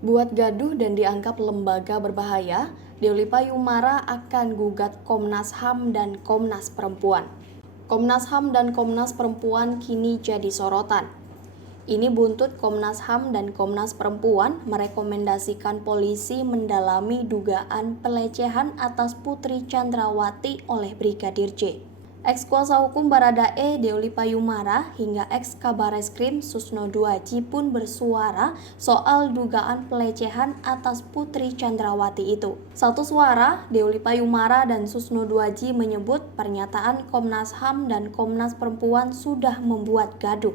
Buat gaduh dan dianggap lembaga berbahaya, Dewi Payumara akan gugat Komnas HAM dan Komnas Perempuan. Komnas HAM dan Komnas Perempuan kini jadi sorotan. Ini buntut Komnas HAM dan Komnas Perempuan merekomendasikan polisi mendalami dugaan pelecehan atas Putri Chandrawati oleh Brigadir J. Ex-kuasa hukum Baradae Dewi Payumara hingga ex-Kabareskrim Susno Duaji pun bersuara soal dugaan pelecehan atas Putri Chandrawati itu. Satu suara, Dewi Payumara dan Susno Duaji menyebut pernyataan Komnas HAM dan Komnas Perempuan sudah membuat gaduh.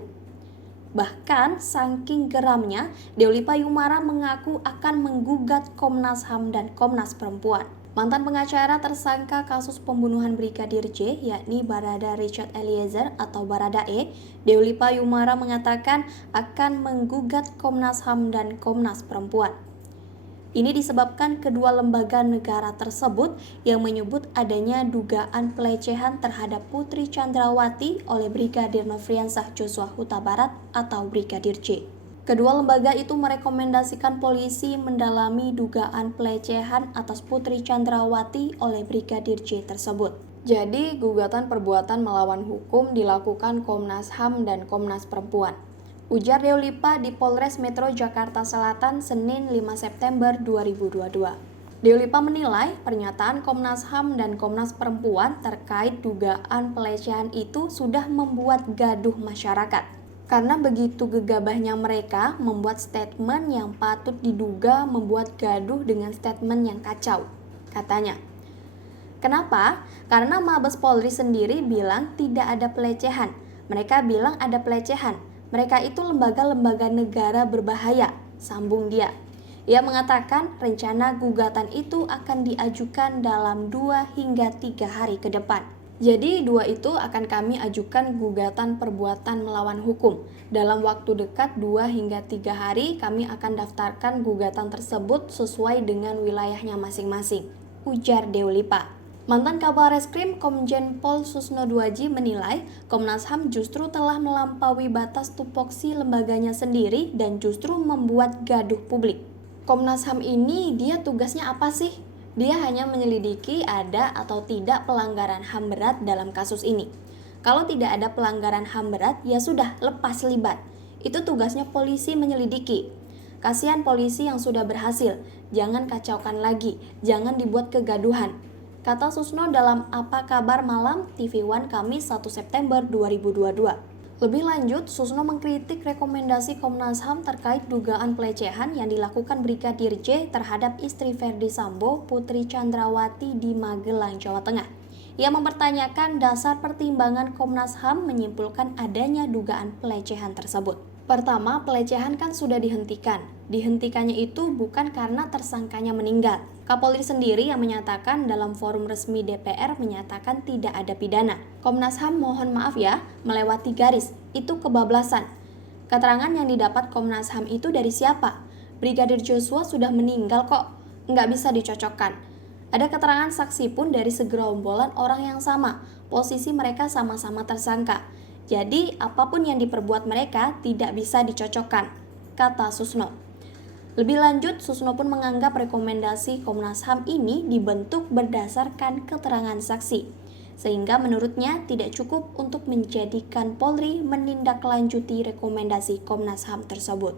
Bahkan saking geramnya, Dewi Payumara mengaku akan menggugat Komnas HAM dan Komnas Perempuan. Mantan pengacara tersangka kasus pembunuhan Brigadir J, yakni Barada Richard Eliezer atau Baradae, Dewi Payumara mengatakan akan menggugat Komnas HAM dan Komnas Perempuan. Ini disebabkan kedua lembaga negara tersebut yang menyebut adanya dugaan pelecehan terhadap Putri Chandrawati oleh Brigadir Nofriansah Joshua Huta Barat atau Brigadir J. Kedua lembaga itu merekomendasikan polisi mendalami dugaan pelecehan atas Putri Chandrawati oleh Brigadir J tersebut. Jadi, gugatan perbuatan melawan hukum dilakukan Komnas HAM dan Komnas Perempuan. Ujar Dewi Lipa di Polres Metro Jakarta Selatan Senin 5 September 2022. Dewi Lipa menilai pernyataan Komnas HAM dan Komnas Perempuan terkait dugaan pelecehan itu sudah membuat gaduh masyarakat. Karena begitu gegabahnya mereka membuat statement yang patut diduga membuat gaduh dengan statement yang kacau, katanya. Kenapa? Karena Mabes Polri sendiri bilang tidak ada pelecehan. Mereka bilang ada pelecehan. Mereka itu lembaga-lembaga negara berbahaya, sambung dia. Ia mengatakan rencana gugatan itu akan diajukan dalam 2 hingga 3 hari ke depan. Jadi dua itu akan kami ajukan gugatan perbuatan melawan hukum. Dalam waktu dekat 2 hingga 3 hari kami akan daftarkan gugatan tersebut sesuai dengan wilayahnya masing-masing, ujar Dewi Lipa. Mantan Kabareskrim Komjen Pol Susno Duaji menilai Komnas HAM justru telah melampaui batas tupoksi lembaganya sendiri dan justru membuat gaduh publik. Komnas HAM ini dia tugasnya apa sih? Dia hanya menyelidiki ada atau tidak pelanggaran HAM berat dalam kasus ini. Kalau tidak ada pelanggaran HAM berat, ya sudah, lepas libat. Itu tugasnya polisi menyelidiki. Kasihan polisi yang sudah berhasil, jangan kacaukan lagi, jangan dibuat kegaduhan. Kata Susno dalam Apa Kabar Malam TV One Kamis 1 September 2022. Lebih lanjut, Susno mengkritik rekomendasi Komnas HAM terkait dugaan pelecehan yang dilakukan Brigadir J terhadap istri Ferdy Sambo, Putri Chandrawati di Magelang, Jawa Tengah. Ia mempertanyakan dasar pertimbangan Komnas HAM menyimpulkan adanya dugaan pelecehan tersebut. Pertama, pelecehan kan sudah dihentikan. Dihentikannya itu bukan karena tersangkanya meninggal. Kapolri sendiri yang menyatakan dalam forum resmi DPR menyatakan tidak ada pidana. Komnas HAM mohon maaf ya, melewati garis. Itu kebablasan. Keterangan yang didapat Komnas HAM itu dari siapa? Brigadir Joshua sudah meninggal kok. Nggak bisa dicocokkan. Ada keterangan saksi pun dari segerombolan orang yang sama. Posisi mereka sama-sama tersangka. Jadi, apapun yang diperbuat mereka tidak bisa dicocokkan, kata Susno. Lebih lanjut, Susno pun menganggap rekomendasi Komnas HAM ini dibentuk berdasarkan keterangan saksi, sehingga menurutnya tidak cukup untuk menjadikan Polri menindaklanjuti rekomendasi Komnas HAM tersebut.